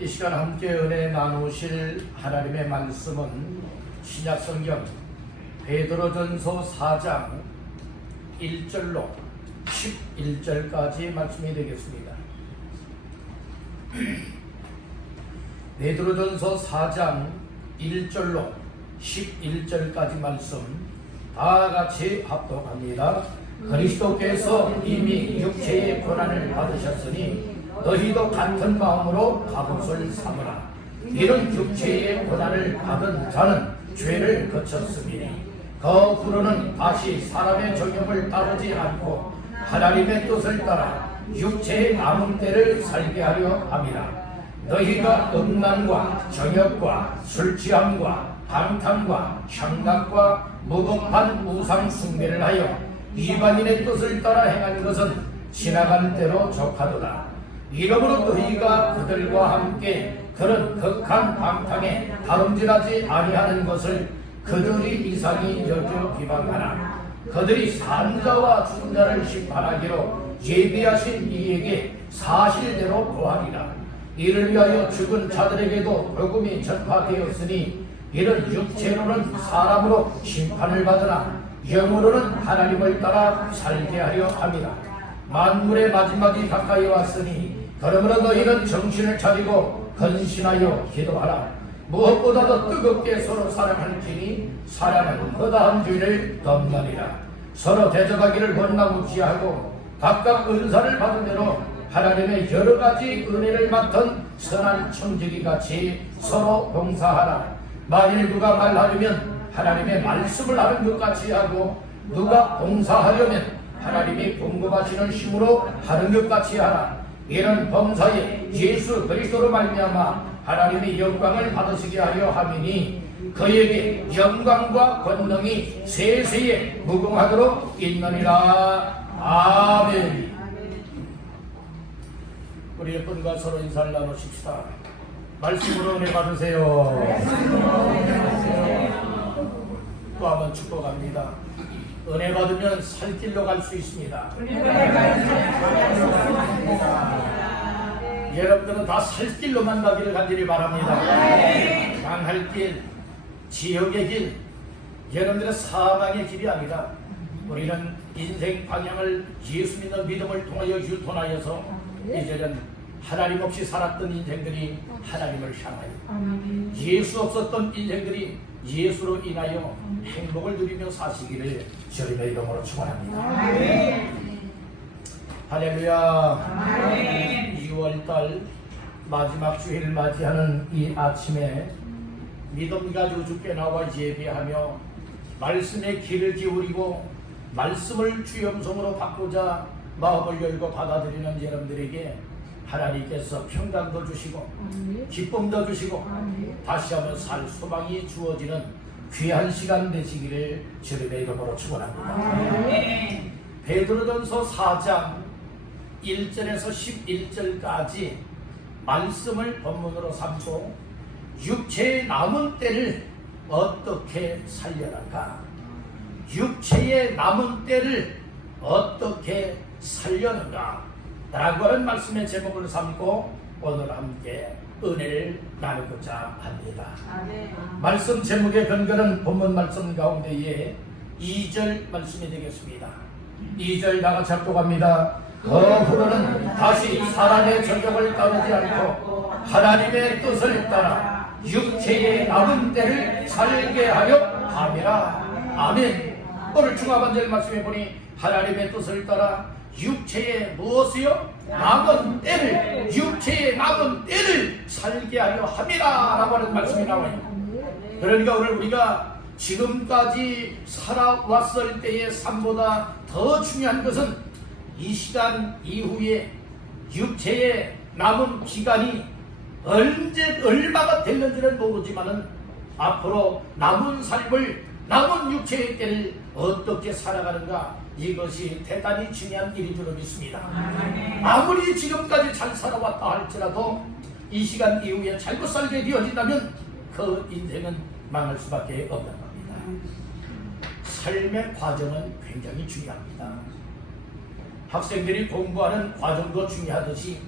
이 시간 함께 은혜 나누실 하나님의 말씀은 신약성경 베드로전서 4장 1절로 11절까지 말씀이 되겠습니다. 베드로전서 4장 1절로 11절까지 말씀 다 같이 합독합니다. 그리스도께서 이미 육체의 고난을 받으셨으니 너희도 같은 마음으로 갑옷을 삼으라. 이런 육체의 고난을 받은 자는 죄를 거쳤으니 거꾸로는 다시 사람의 정욕을 따르지 않고 하나님의 뜻을 따라 육체의 남은 때를 살게 하려 함이라. 너희가 음란과 정욕과 술취함과 방탕과 향락과 무법한 우상 숭배를 하여 이방인의 뜻을 따라 행한 것은 지나간 때로 족하도다. 이러므로 너희가 그들과 함께 그런 극한 방탕에 다름질하지 아니하는 것을 그들이 이상히 여겨 비방하나 그들이 산자와 죽은 자를 심판하기로 예비하신 이에게 사실대로 고하리라. 이를 위하여 죽은 자들에게도 복음이 전파되었으니 이는 육체로는 사람으로 심판을 받으나 영으로는 하나님을 따라 살게 하려 함이라. 만물의 마지막이 가까이 왔으니 그러므로 너희는 정신을 차리고 근신하여 기도하라. 무엇보다도 뜨겁게 서로 사랑할지니 사랑은 허다한 죄를 덮나니라. 서로 대접하기를 원망무지하고 각각 은사를 받은 대로 하나님의 여러 가지 은혜를 맡은 선한 청지기 같이 서로 봉사하라. 만일 누가 말하려면 하나님의 말씀을 하는 것 같이 하고 누가 봉사하려면 하나님이 공급하시는 힘으로 하는 것 같이 하라. 이는 범사에 예수 그리스도로 말미암아 하나님의 영광을 받으시게 하려 함이니 그에게 영광과 권능이 세세에 무궁하도록 있느니라. 아멘. 우리 예쁜과 서로 인사를 나누십시다. 말씀으로 은혜 받으세요. 또 한번 축복합니다. 은혜 받으면 살 길로 갈 수 있습니다. 여러분들은 다 살 길로만 가기를 간절히 바랍니다. 강할 길, 지옥의 길, 여러분들의 사망의 길이 아니라 우리는 인생 방향을 예수 믿는 믿음을 통하여 유턴하여서 이제는 하나님 없이 살았던 인생들이 하나님을 향하여 예수 없었던 인생들이 예수로 인하여 행복을 누리며 사시기를 주님의 이름으로 축원합니다. 할렐루야. 6월달 마지막 주일을 맞이하는 이 아침에 믿음 가지고 주께 나와 예배하며 말씀의 귀를 기울이고 말씀을 주염성으로 받고자 마음을 열고 받아들이는 여러분들에게 하나님께서 평강도 주시고 기쁨도 주시고 다시 한번 살 소망이 주어지는 귀한 시간 되시기를 주님의 이름으로 축원합니다. 베드로전서 4장 1절에서 11절까지 말씀을 본문으로 삼고 육체의 남은 때를 어떻게 살려는가, 육체의 남은 때를 어떻게 살려는가 라고 하는 말씀의 제목을 삼고 오늘 함께 은혜를 나누고자 합니다. 말씀 제목의 근거는 본문 말씀 가운데에 2절 말씀이 되겠습니다. 2절 나같이 합독합니다. 거꾸로는 다시 사람의 정욕을 따르지 않고 하나님의 뜻을 따라 육체의 남은 때를 살게 하려 함이라. 아멘. 오늘 중하반절 말씀에 보니 하나님의 뜻을 따라 육체의 무엇이요? 남은 때를, 육체의 남은 때를 살게 하려 함이라 라고 하는 말씀이 나와요. 그러니까 오늘 우리가 지금까지 살아왔을 때의 삶보다 더 중요한 것은 이 시간 이후에 육체의 남은 기간이 언제 얼마가 될는지는 모르지만은 앞으로 남은 삶을, 남은 육체의 때를 어떻게 살아가는가, 이것이 대단히 중요한 일인 줄 믿습니다. 아무리 지금까지 잘 살아왔다 할지라도 이 시간 이후에 잘못 살게 되어진다면 그 인생은 망할 수밖에 없는 겁니다. 삶의 과정은 굉장히 중요합니다. 학생들이 공부하는 과정도 중요하듯이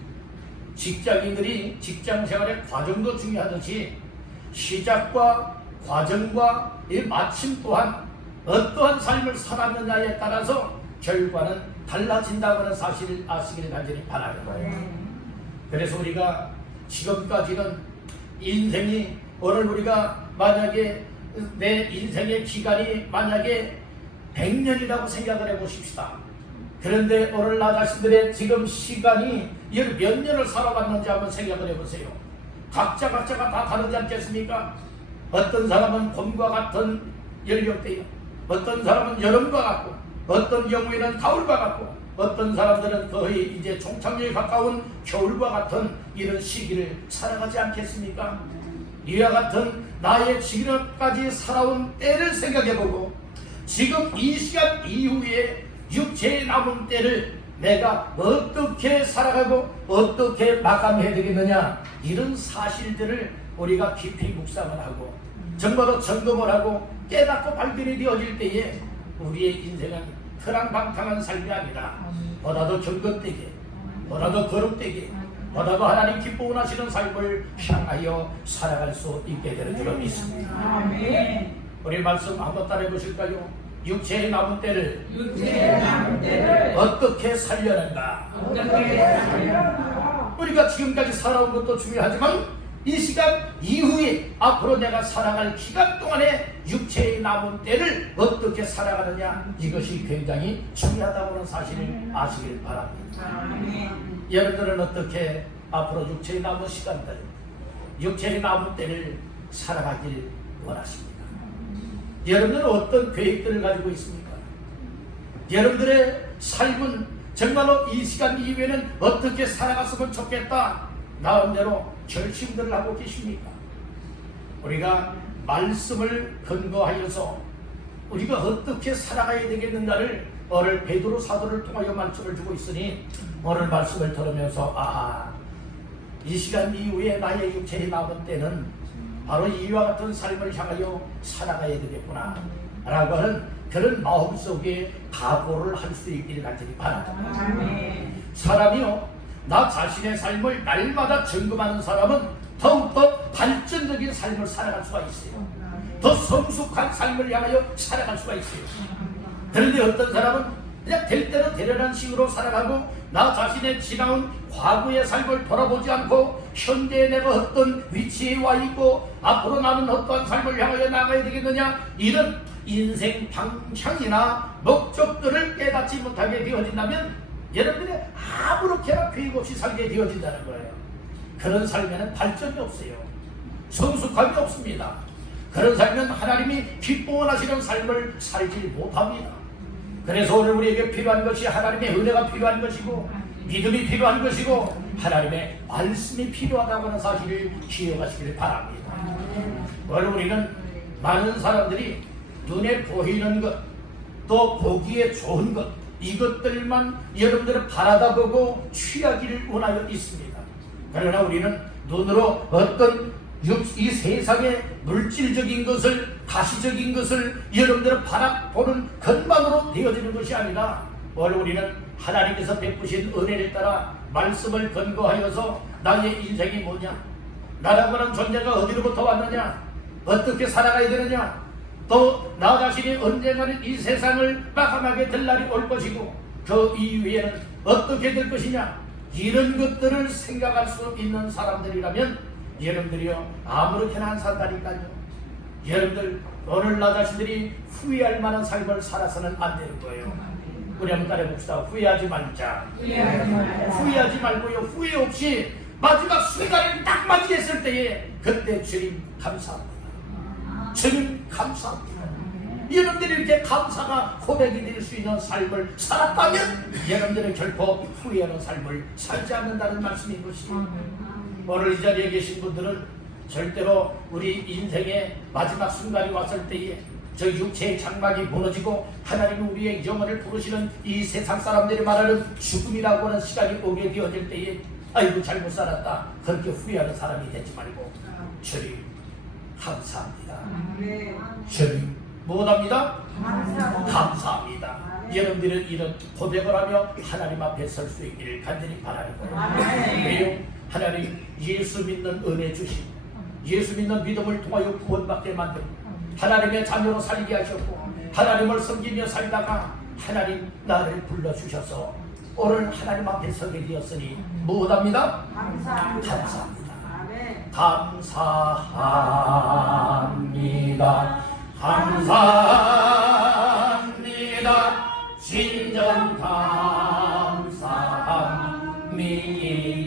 직장인들이 직장생활의 과정도 중요하듯이 시작과 과정과 이 마침 또한 어떠한 삶을 살았느냐에 따라서 결과는 달라진다고 하는 사실을 아시길 간절히 바라는 거예요. 그래서 우리가 지금까지는 인생이 오늘 우리가 만약에 내 인생의 기간이 만약에 100년이라고 생각을 해보십시다. 그런데 오늘 나 자신들의 지금 시간이 몇 년을 살아봤는지 한번 생각을 해보세요. 각자가 다 다르지 않겠습니까? 어떤 사람은 봄과 같은 연령대요, 어떤 사람은 여름과 같고, 어떤 경우에는 가을과 같고, 어떤 사람들은 거의 이제 종착역에 가까운 겨울과 같은 이런 시기를 살아가지 않겠습니까? 이와 같은 나의 지금까지 살아온 때를 생각해보고 지금 이 시간 이후에 육체에 남은 때를 내가 어떻게 살아가고 어떻게 마감해야 되겠느냐, 이런 사실들을 우리가 깊이 묵상을 하고 정말로 점검을 하고 깨닫고 발견이 되어질 때에 우리의 인생은 허랑방탕한 삶이 아니라 보다도 경건되게, 보다도 거룩되게, 보다도 하나님 기뻐 원하시는 삶을 향하여 살아갈 수 있게 되는 줄로 믿습니다. 우리 말씀 한번 따라해 보실까요? 육체의 남은 때를 어떻게 살려낸가? 우리가 지금까지 살아온 것도 중요하지만 이 시간 이후에 앞으로 내가 살아갈 기간 동안에 육체의 남은 때를 어떻게 살아가느냐, 이것이 굉장히 중요하다고 하는 사실을 아시길 바랍니다. 여러분들은 어떻게 앞으로 육체의 남은 시간들, 육체의 남은 때를 살아가길 원하십니까? 여러분들은 어떤 계획들을 가지고 있습니까? 여러분들의 삶은 정말로 이 시간 이후에는 어떻게 살아갔으면 좋겠다, 나름대로 결심들을 하고 계십니까? 우리가 말씀을 근거하여서 우리가 어떻게 살아가야 되겠는가를 오늘 베드로 사도를 통하여 말씀을 주고 있으니 오늘 말씀을 들으면서 이 시간 이후에 나의 육체에 남은 때는 바로 이와 같은 삶을 향하여 살아가야 되겠구나 라고 하는 그런 마음속에 각오를 할 수 있기를 간절히 바랍니다. 사람이요, 나 자신의 삶을 날마다 점검하는 사람은 더욱더 발전적인 삶을 살아갈 수가 있어요. 더 성숙한 삶을 향하여 살아갈 수가 있어요. 그런데 어떤 사람은 그냥 될 대로 되려는 식으로 살아가고 나 자신의 지나온 과거의 삶을 돌아보지 않고 현재에 내가 어떤 위치에 와 있고 앞으로 나는 어떠한 삶을 향하여 나가야 되겠느냐, 이런 인생 방향이나 목적들을 깨닫지 못하게 되어진다면 여러분들이 아무렇게나 계획 없이 살게 되어진다는 거예요. 그런 삶에는 발전이 없어요. 성숙함이 없습니다. 그런 삶은 하나님이 기뻐 원하시는 삶을 살지 못합니다. 그래서 오늘 우리에게 필요한 것이 하나님의 은혜가 필요한 것이고 믿음이 필요한 것이고 하나님의 말씀이 필요하다고 하는 사실을 기억하시길 바랍니다. 오늘 우리는 많은 사람들이 눈에 보이는 것, 또 보기에 좋은 것, 이것들만 여러분들은 바라다 보고 취하기를 원하여 있습니다. 그러나 우리는 눈으로 어떤 이 세상의 물질적인 것을, 가시적인 것을 여러분들은 바라보는 것만으로 되어지는 것이 아니라 오늘 우리는 하나님께서 베푸신 은혜를 따라 말씀을 근거하여서 나의 인생이 뭐냐, 나라고 하는 존재가 어디로부터 왔느냐, 어떻게 살아가야 되느냐, 또 나 자신이 언젠가는 이 세상을 마감하게 될 날이 올 것이고 그 이후에는 어떻게 될 것이냐, 이런 것들을 생각할 수 있는 사람들이라면 여러분들이요 아무렇게나 안 산다니까요. 여러분들 오늘 나 자신들이 후회할 만한 삶을 살아서는 안 되는 거예요. 우리 한번 따라해봅시다. 후회하지 말자. 후회하지 말고요, 후회 없이 마지막 순간을 딱 맞이했을 때에 그때 주님 감사합니다. 주님 감사합니다. 여러분들이 이렇게 감사가 고백이 될 수 있는 삶을 살았다면 여러분들은 결코 후회하는 삶을 살지 않는다는 말씀인 것이죠. 오늘 이 자리에 계신 분들은 절대로 우리 인생의 마지막 순간이 왔을 때에 저 육체의 장막이 무너지고 하나님은 우리의 영혼을 부르시는 이 세상 사람들이 말하는 죽음이라고 하는 시간이 오게 되어질 때에 아이고 잘못 살았다 그렇게 후회하는 사람이 되지 말고 주님 감사합니다. 주님 뭐합니다? 감사합니다. 여러분들은 이런 고백을 하며 하나님 앞에 설 수 있기를 간절히 바라는 거예요. 왜요? 하나님 예수 믿는 은혜 주신, 예수 믿는 믿음을 통하여 구원받게 만들고 하나님의 자녀로 살게 하셨고 하나님을 섬기며 살다가 하나님 나를 불러주셔서 오늘 하나님 앞에 서게 되었으니 무엇합니다? 감사합니다. 감사합니다. 감사합니다. 진정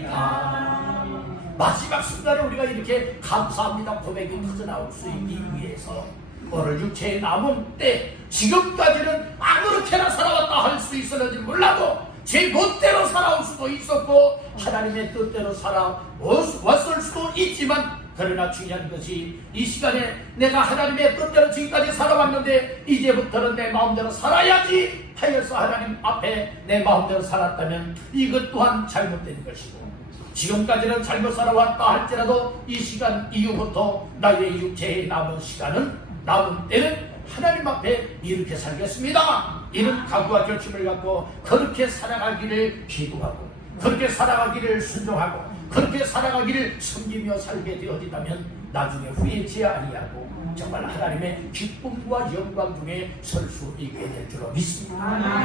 감사합니다. 마지막 순간에 우리가 이렇게 감사합니다 고백이 터져나올 수 있기 위해서 오늘 육체의 남은 때 지금까지는 아무렇게나 살아왔다 할 수 있었는지 몰라도 제 멋대로 살아올 수도 있었고 하나님의 뜻대로 살아왔을 수도 있지만 그러나 중요한 것이 이 시간에 내가 하나님의 뜻대로 지금까지 살아왔는데 이제부터는 내 마음대로 살아야지 하여서 하나님 앞에 내 마음대로 살았다면 이것 또한 잘못된 것이고 지금까지는 잘못 살아왔다 할지라도 이 시간 이후부터 나의 육체에 남은 시간은 남은 때는 하나님 앞에 이렇게 살겠습니다. 이런 각오와 결심을 갖고 그렇게 살아가기를 기도하고 그렇게 살아가기를 순종하고 그렇게 살아가기를 섬기며 살게 되어지다면 나중에 후회치 아니하고 정말 하나님의 기쁨과 영광 중에 설 수 있게 될 줄로 믿습니다.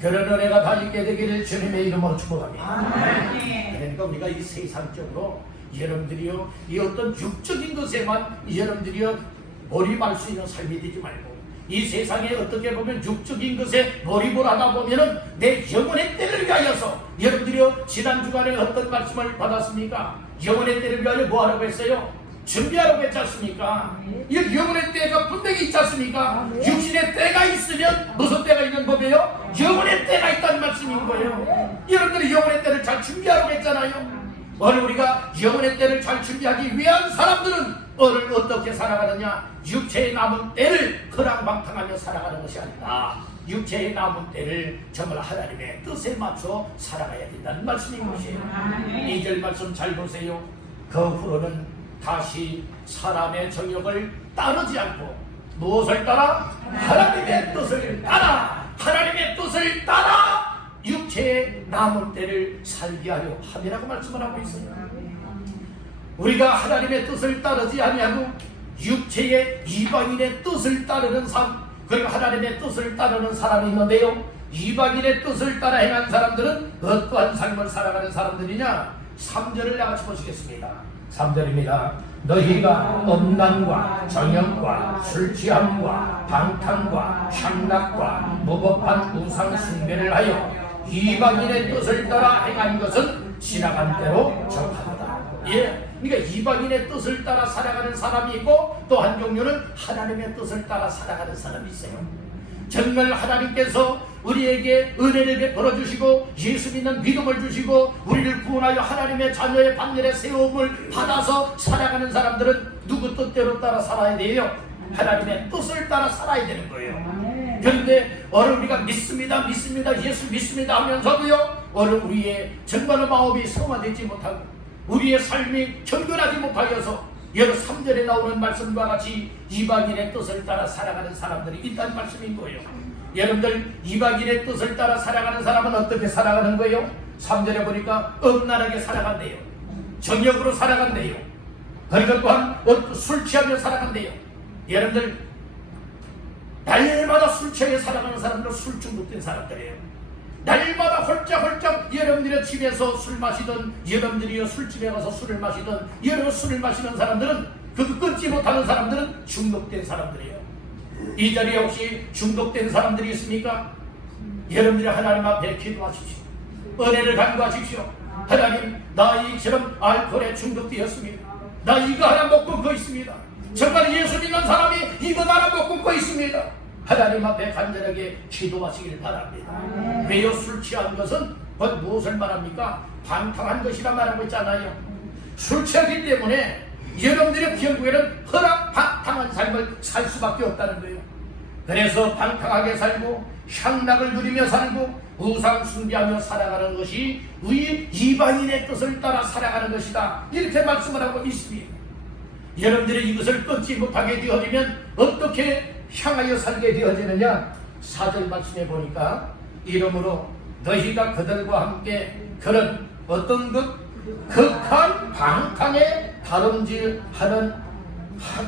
그런 은혜가 다 있게 되기를 주님의 이름으로 축복합니다. 그러니까 우리가 이 세상적으로 여러분들이요 이 어떤 육적인 것에만 여러분들이요 몰입할 수 있는 삶이 되지 말고 이 세상에 어떻게 보면 육적인 것에 몰입을 하다 보면은 내 영혼의 때를 위하여서 여러분들이요 지난 주간에 어떤 말씀을 받았습니까? 영혼의 때를 위하여 뭐 하라고 했어요? 준비하라고 했지 않습니까? 이 영혼의 때가 분명히 있지 않습니까? 육신의 때가 있으면 무슨 때가 있는 법이에요? 영혼의 때가 있다는 말씀인 거예요. 여러분들이 영혼의 때를 잘 준비하라고 했잖아요. 오늘 우리가 영혼의 때를 잘 준비하기 위한 사람들은 오늘 어떻게 살아가느냐? 육체의 남은 때를 허랑방탕하며 살아가는 것이 아니라 육체의 남은 때를 정말 하나님의 뜻에 맞춰 살아가야 된다는 말씀인 것이에요. 2절 말씀 잘 보세요. 그 후로는 다시 사람의 정욕을 따르지 않고 무엇을 따라? 하나님의 뜻을 따라 하나님의 뜻을 따라 육체의 남은 때를 살게 하려 함이라고 말씀을 하고 있어요. 우리가 하나님의 뜻을 따르지 아니하고 육체의 이방인의 뜻을 따르는 삶 그리고 하나님의 뜻을 따르는 사람이 있는데요. 이방인의 뜻을 따라 행한 사람들은 어떠한 삶을 살아가는 사람들이냐? 3절을 나같이 보시겠습니다. 3절입니다. 너희가 음란과 정욕과 술취함과 방탕과 향락과 무법한 우상 숭배를 하여 이방인의 뜻을 따라 행한 것은 지나간 대로 적하다. 그러니까 이방인의 뜻을 따라 살아가는 사람이 있고 또 한 종류는 하나님의 뜻을 따라 살아가는 사람이 있어요. 정말 하나님께서 우리에게 은혜를 베풀어 주시고 예수 믿는 믿음을 주시고 우리를 구원하여 하나님의 자녀의 반열에 세움을 받아서 살아가는 사람들은 누구 뜻대로 따라 살아야 돼요? 하나님의 뜻을 따라 살아야 되는 거예요. 그런데 오늘 우리가 믿습니다 예수 믿습니다 하면서도요 오늘 우리의 정말의 마음이 성화되지 못하고 우리의 삶이 경건하지 못하여서 여러 3절에 나오는 말씀과 같이 이방인의 뜻을 따라 살아가는 사람들이 있다는 말씀인 거예요. 여러분들 이방인의 뜻을 따라 살아가는 사람은 어떻게 살아가는 거예요? 3절에 보니까 음란하게 살아간대요. 정욕으로 살아간대요. 그리고 또한 술 취하며 살아간대요. 여러분들 날마다 술 취하며 살아가는 사람들은 술 중독된 사람들이에요. 날마다 홀짝홀짝 여러분들의 집에서 술 마시던 여러분들이 술집에 가서 술을 마시던 여러 술을 마시는 사람들은 그거 끊지 못하는 사람들은 중독된 사람들이에요. 이 자리에 혹시 중독된 사람들이 있습니까? 여러분들이 하나님 앞에 기도하십시오. 은혜를 간구하십시오. 하나님 나 이처럼 알코올에 중독되었습니다. 나 이거 하나 못 끊고 있습니다. 정말 예수 믿는 사람이 이거 하나 못 끊고 있습니다. 하나님 앞에 간절하게 기도하시길 바랍니다. 왜요? 술 취한 것은 무엇을 말합니까? 방탕한 것이라 말하고 있잖아요. 술 취하기 때문에 여러분들의 결국에는 방탕한 삶을 살 수밖에 없다는 거예요. 그래서 방탕하게 살고 향락을 누리며 살고 우상 숭배하며 살아가는 것이 우리 이방인의 뜻을 따라 살아가는 것이다. 이렇게 말씀을 하고 있습니다. 여러분들이 이것을 끊지 못하게 되어지면 어떻게 향하여 살게 되어지느냐? 4절 말씀에 보니까 이러므로 너희가 그들과 함께 그런 어떤 극한 방탕에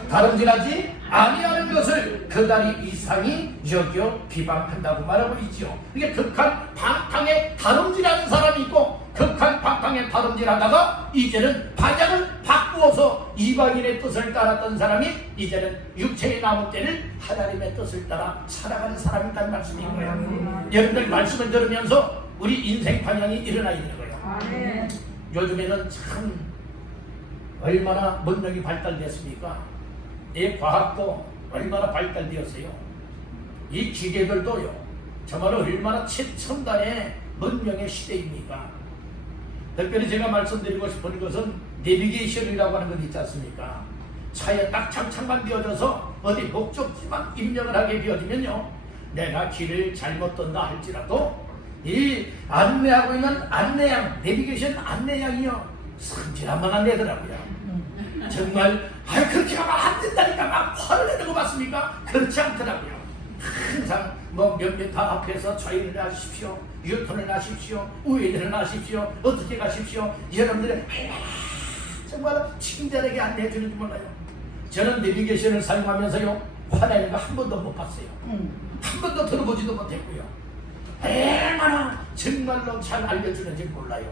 다름질하지 아니하는 것을 그다리 이상이 여겨 비방한다고 말하고 있지요. 이게 극한 방탕에 다름질하는 사람이 있고, 극한 방탕에 다름질하다가 이제는 방향을 바꾸어서 이방인의 뜻을 따랐던 사람이 이제는 육체의 나무 때를 하나님의 뜻을 따라 살아가는 사람이 있다는 말씀인 거예요. 여러분들 말씀을 들으면서 우리 인생 방향이 일어나야 되는 거예요. 요즘에는 참 얼마나 문명이 발달됐습니까? 이 과학도 얼마나 발달되었어요. 이 기계들도요, 정말 얼마나 최첨단의 문명의 시대입니까? 특별히 제가 말씀드리고 싶은 것은 내비게이션이라고 하는 것 있지 않습니까? 차에 딱 장착만 되어져서 어디 목적지만 입력을 하게 되어지면요, 내가 길을 잘못 떤다 할지라도 이 안내하고 있는 안내양, 내비게이션 안내양이요, 성질한번 안내더라고요. 정말 그렇게 가면 안 된다니까 막 화를 내는 거 맞습니까? 그렇지 않더라고요. 항상 몇 미터 앞에서 좌회전을 하십시오, 유턴을 하십시오, 우회전을 하십시오, 어떻게 가십시오. 여러분들의 정말 친절하게 안내해 주는지 몰라요. 저는 내비게이션을 사용하면서요, 화내는 거 한 번도 못 봤어요. 한 번도 들어보지도 못했고요. 얼마나 정말로 잘 알려주는지 몰라요.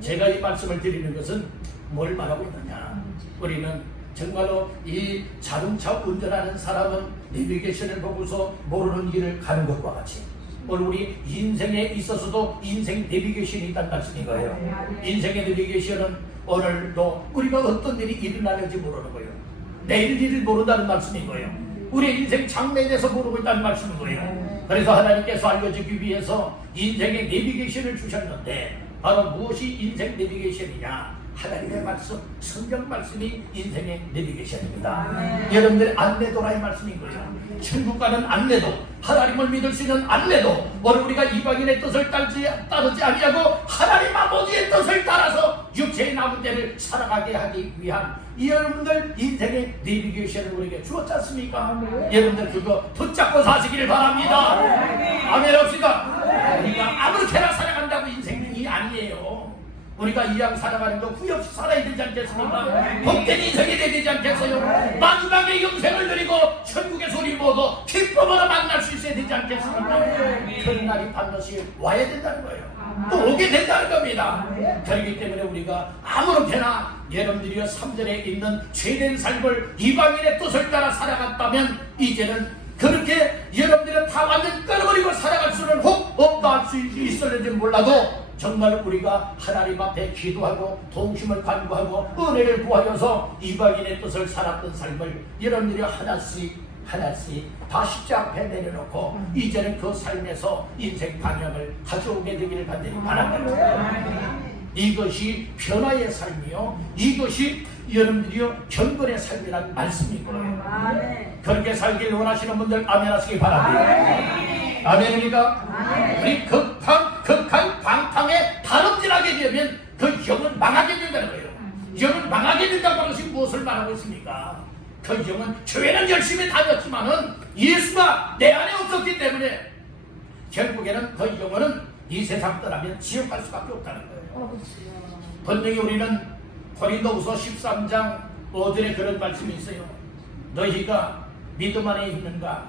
제가 이 말씀을 드리는 것은 뭘 말하고 있느냐, 우리는 정말로 이 자동차 운전하는 사람은 내비게이션을 보고서 모르는 길을 가는 것과 같이 오늘 우리 인생에 있어서도 인생 내비게이션이 있다는 말씀인 거예요. 인생의 내비게이션은 오늘도 우리가 어떤 일이 일어나는지 모르는 거예요. 내일 일을 모른다는 말씀인 거예요. 우리 인생 장래에 대해서 모르고 있다는 말씀인 거예요. 그래서 하나님께서 알려주기 위해서 인생의 내비게이션을 주셨는데, 바로 무엇이 인생 내비게이션이냐? 하나님의 말씀, 성경 말씀이 인생의 내비게이션입니다. 여러분들의 안내도라의 말씀인 거예요. 천국 가는 안내도, 하나님을 믿을 수 있는 안내도, 오늘 우리가 이방인의 뜻을 따르지 아니하고 하나님 아버지의 뜻을 따라서 육체의 남은 때를 살아가게 하기 위한 이 여러분들 인생의 내비게이션을 우리에게 주었지 않습니까? 여러분들 그거 붙잡고 사시기를 바랍니다. 아멘 합시다. 우리가 아무렇게나 살아간다고 인생이 아니에요. 우리가 이왕 살아가는 거 후회 없이 살아야 되지 않겠습니까? 복된 인생이 되지 않겠어요? 마지막에 영생을 누리고 천국에서 우리 모두 기쁨으로 만날 수 있어야 되지 않겠습니까? 그런 날이 반드시 와야 된다는 거예요. 또 오게 된다는 겁니다. 그렇기 때문에 우리가 아무렇게나 여러분들이 3절에 있는 죄된 삶을 이방인의 뜻을 따라 살아갔다면 이제는 그렇게 여러분들은 다 완전 끊어버리고 살아갈 수는 혹 없다 할 수 있었는지 몰라도 정말 우리가 하나님 앞에 기도하고 동심을 간구하고 은혜를 구하여서 이방인의 뜻을 살았던 삶을 여러분들이 하나씩 다 십자가 앞에 내려놓고 이제는 그 삶에서 인생 방향을 가져오게 되기를 간절히 바랍니다. 이것이 변화의 삶이요, 이것이 여러분들이요 경건의 삶이라는 말씀인 거예요. 그렇게 살길 원하시는 분들 아멘 하시기 바랍니다. 아멘입니까? 우리 극한 방탕에 다름질하게 되면 그 영은 망하게 된다는 거예요. 영은 망하게 된다고 하는 것이 무엇을 말하고 있습니까? 그 영은 교회는 열심히 다녔지만은 예수가 내 안에 없었기 때문에 결국에는 그 영혼은 이 세상 떠나면 지옥 갈 수밖에 없다는 거예요. 분명히 우리는 고린도후서 13장 5절에 그런 말씀이 있어요. 너희가 믿음 안에 있는가?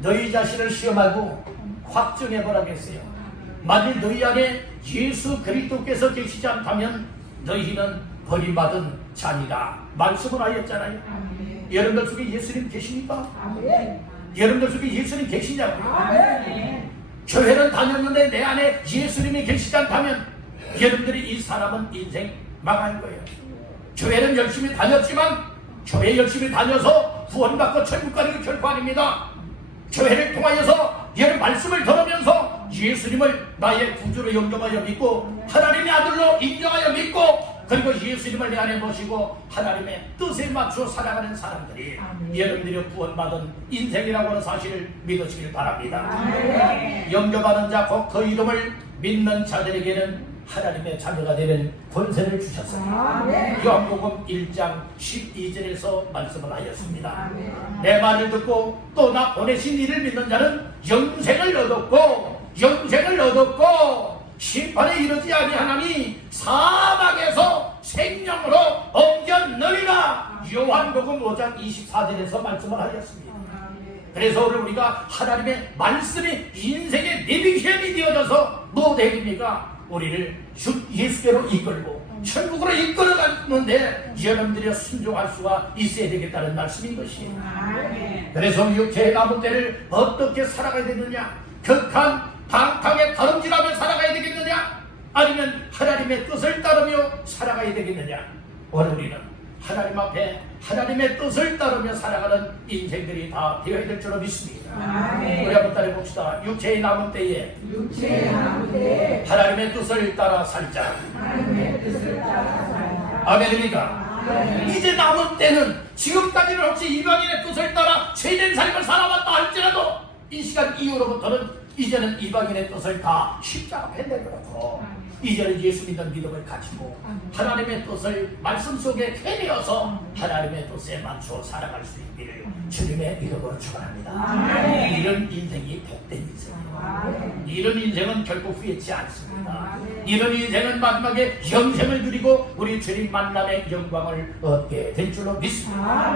너희 자신을 시험하고 확증해보라고 했어요. 만일 너희 안에 예수 그리스도께서 계시지 않다면 너희는 버림받은 자니라 말씀을 하였잖아요. 여러분들 속에 예수님 계십니까? 여러분들 속에 예수님 계시냐고요? 교회는 다녔는데 내 안에 예수님이 계시지 않다면 여러분들이 이 사람은 인생 망한 거예요. 교회는 열심히 다녔지만 교회 열심히 다녀서 구원받고 천국 가는 게 결코 아닙니다. 교회를 통하여서 여러분 말씀을 들으면서 예수님을 나의 구주로 영접하여 믿고 하나님의 아들로 인정하여 믿고 그리고 예수님을 내 안에 모시고 하나님의 뜻에 맞춰 살아가는 사람들이 여러분들이 구원받은 인생이라고 하는 사실을 믿으시길 바랍니다. 영접하는 자 곧 그 이름을 믿는 자들에게는 하나님의 자녀가 되는 권세를 주셨습니다. 요한복음 1장 12절에서 말씀을 하였습니다. 내 말을 듣고 또 나 보내신 이를 믿는 자는 영생을 얻었고 심판에 이르지 아니하나니 사막에서 생명으로 옮겨느니라. 요한복음 5장 24절에서 말씀을 하였습니다. 그래서 오늘 우리가 하나님의 말씀이 인생의 내비게이션이 되어져서 무엇입니까? 우리를 주 예수께로 이끌고 천국으로 이끌어갔는데 여러분들이 순종할 수가 있어야 되겠다는 말씀인 것이에요. 그래서 육체의 남은 때를 어떻게 살아가야 되느냐? 극한 방탕에 다름질하며 살아가야 되겠느냐? 아니면 하나님의 뜻을 따르며 살아가야 되겠느냐? 오늘 우리는 하나님 앞에 하나님의 뜻을 따르며 살아가는 인생들이 다 되어야 될 줄로 믿습니다. 우리 한번 따라 봅시다. 육체의 남은 때에 하나님의 뜻을 따라 살자. 아멘입니까? 이제 남은 때는 지금까지는 혹시 이방인의 뜻을 따라 죄된 삶을 살아왔다 할지라도 이 시간 이후로부터는 이제는 이방인의 뜻을 다 십자가 앞에 내놓고 이제는 예수 믿는 믿음을 가지고 하나님의 뜻을 말씀 속에 캐내어서 하나님의 뜻에 맞춰 살아갈 수 있기를 주님의 이름으로 축원합니다. 이런 인생이 복된 인생이에요. 이런 인생은 결코 후회치 않습니다. 이런 인생은 마지막에 영생을 누리고 우리 주님 만남의 영광을 얻게 될 줄로 믿습니다.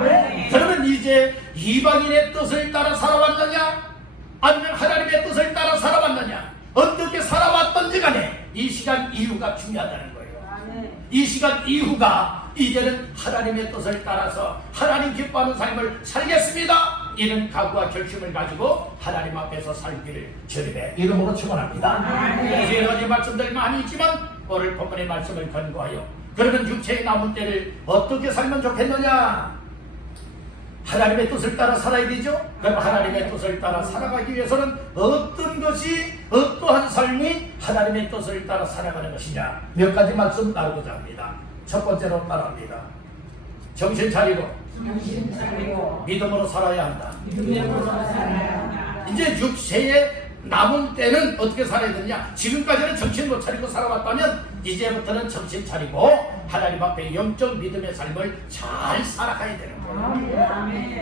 그러면 이제 이방인의 뜻을 따라 살아왔느냐 아니면 하나님의 뜻을 따라 살아왔느냐, 어떻게 살아왔던지 간에 이 시간 이후가 중요하다는 거예요. 이 시간 이후가 이제는 하나님의 뜻을 따라서 하나님 기뻐하는 삶을 살겠습니다. 이런 각오와 결심을 가지고 하나님 앞에서 살기를 주님의 이름으로 축원합니다. 그래서 여러 가지 말씀들 많이 있지만 오늘 본문의 말씀을 권고하여 그러면 육체의 남은 때를 어떻게 살면 좋겠느냐? 하나님의 뜻을 따라 살아야 되죠. 그럼 하나님의 뜻을 따라 살아가기 위해서는 어떤 것이 어떠한 삶이 하나님의 뜻을 따라 살아가는 것이냐, 몇 가지 말씀 나누고자 합니다. 첫 번째로 따라합니다. 정신 차리고 믿음으로 살아야 한다. 이제 육체의 남은 때는 어떻게 살아야 되느냐? 지금까지는 정신 못 차리고 살아왔다면 이제부터는 정신 차리고 하나님 앞에 영적 믿음의 삶을 잘 살아가야 되는 거예요.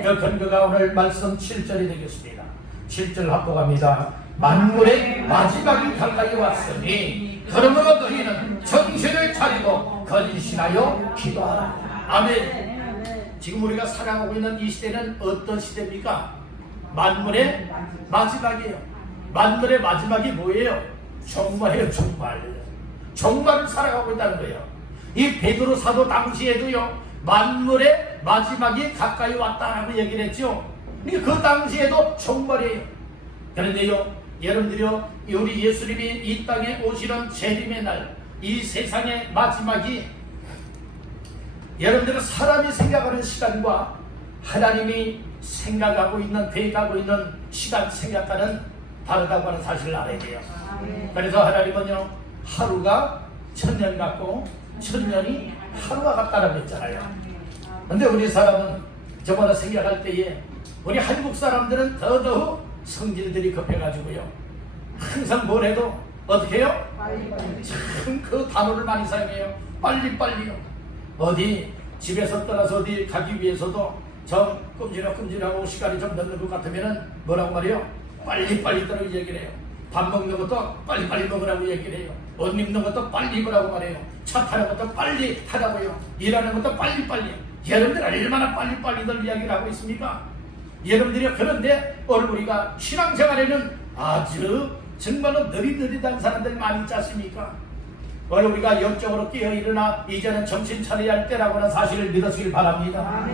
그 근거가 오늘 말씀 7절이 되겠습니다. 7절 합독합니다. 만물의 마지막이 가까이 왔으니 그러므로 너희는 정신을 차리고 건신하여 기도하라. 아멘. 지금 우리가 살아가고 있는 이 시대는 어떤 시대입니까? 만물의 마지막이에요. 만물의 마지막이 뭐예요? 종말이에요. 종말을 살아가고 있다는 거예요. 이 베드로 사도 당시에도요, 만물의 마지막이 가까이 왔다라고 얘기를 했죠. 그 당시에도 종말이에요. 그런데요, 여러분들이요, 우리 예수님이 이 땅에 오시는 재림의 날, 이 세상의 마지막이 여러분들은 사람이 생각하는 시간과 하나님이 생각하고 있는, 계획하고 있는 시간 생각과는 다르다고 하는 사실을 알아야 돼요. 그래서 하나님은요, 하루가 천년 같고 천년이 하루가 같다라고 했잖아요. 근데 우리 사람은 저보다 생각할 때에 우리 한국 사람들은 더더욱 성질들이 급해가지고요, 항상 뭘 해도 어떻게 해요? 참 그 단어를 많이 사용해요. 빨리빨리요. 어디 집에서 떠나서 어디 가기 위해서도 좀 끔찍하고 시간이 좀 늦는 것 같으면은 뭐라고 말해요? 빨리빨리 떠나고 얘기를 해요. 밥 먹는 것도 빨리빨리 먹으라고 얘기를 해요. 옷 입는 것도 빨리 입으라고 말해요. 차 타는 것도 빨리 타라고요. 일하는 것도 빨리빨리. 여러분들 얼마나 빨리빨리들 이야기를 하고 있습니까? 여러분들이 그런데 오늘 우리가 신앙생활에는 아주 정말로 느릿느릿한 사람들 많이 있지 않습니까? 오늘 우리가 영적으로 깨어 일어나 이제는 정신 차려야 할 때라고 하는 사실을 믿으시길 바랍니다.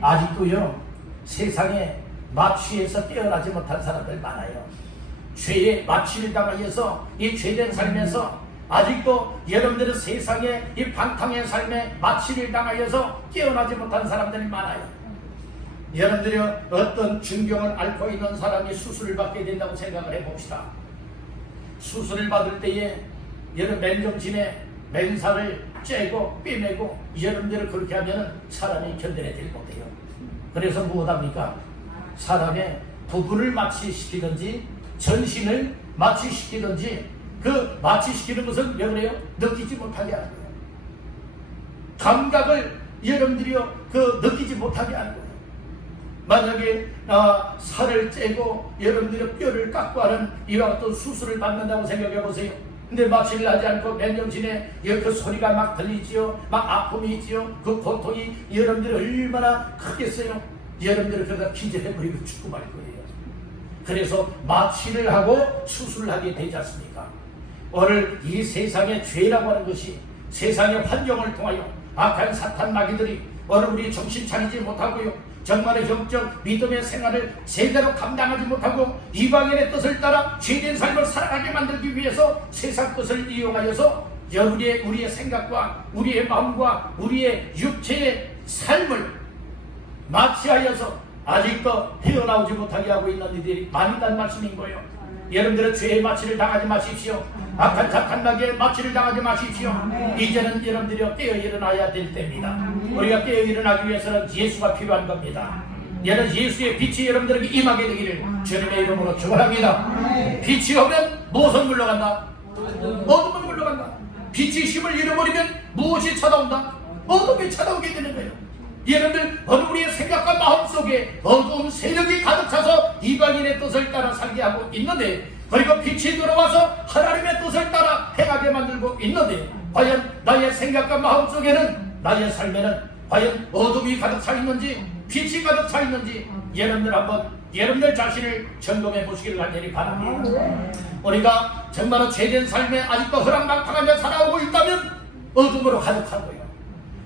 아직도요, 세상에 마취에서 깨어나지 못한 사람들 많아요. 죄에 마취를 당하여서 이 죄된 삶에서 아직도 여러분들은 세상에 이 방탕의 삶에 마취를 당하여서 깨어나지 못한 사람들이 많아요. 여러분들이 어떤 중병을 앓고 있는 사람이 수술을 받게 된다고 생각을 해봅시다. 수술을 받을 때에 여러분 맨정신에 맨살을 째고 꿰매고 여러분들을 그렇게 하면 사람이 견뎌내질 못해요. 그래서 무엇합니까? 사람의 부부를 마취시키든지 전신을 마취시키든지 그 마취시키는 것은 왜 그래요? 느끼지 못하게 하는 거예요. 감각을 여러분들이요 느끼지 못하게 하는 거예요. 만약에 살을 째고 여러분들이 뼈를 깎고 하는 이와 같은 수술을 받는다고 생각해 보세요. 근데 마취를 하지 않고 몇 년 지내 그 소리가 막 들리지요. 막 아픔이 있지요. 그 고통이 여러분들이 얼마나 크겠어요. 여러분들이 그러다 기절해버리고 죽고 말 거예요. 그래서 마취를 하고 수술을 하게 되지 않습니까? 오늘 이 세상의 죄라고 하는 것이 세상의 환경을 통하여 악한 사탄 마귀들이 오늘 우리 정신 차리지 못하고요, 정말의 영적 믿음의 생활을 제대로 감당하지 못하고 이방인의 뜻을 따라 죄된 삶을 살아가게 만들기 위해서 세상 뜻을 이용하여서 우리의 생각과 우리의 마음과 우리의 육체의 삶을 마취하여서 아직도 헤어나오지 못하게 하고 있는 이들이 많다는 말씀인 거예요. 여러분들은 죄의 마취를 당하지 마십시오. 악한 사탄 마귀의 마취를 당하지 마십시오. 이제는 여러분들이 깨어 일어나야 될 때입니다. 우리가 깨어 일어나기 위해서는 예수가 필요한 겁니다. 여러분, 예수의 빛이 여러분들에게 임하게 되기를 주님의 이름으로 축원합니다. 빛이 오면 무엇은 물러간다? 어둠은 물러간다. 빛이 힘을 잃어버리면 무엇이 찾아온다? 어둠이 찾아오게 되는 거예요. 여러분들, 어느 우리의 생각과 마음 속에 어두운 세력이 가득 차서 이방인의 뜻을 따라 살게 하고 있는데, 그리고 빛이 들어와서 하나님의 뜻을 따라 행하게 만들고 있는데, 과연 나의 생각과 마음 속에는, 나의 삶에는 과연 어둠이 가득 차 있는지 빛이 가득 차 있는지 여러분들 한번 여러분들 자신을 점검해 보시기를 간절히 바랍니다. 우리가 정말로 죄된 삶에 아직도 허랑방탕하며 살아오고 있다면 어둠으로 가득하고요.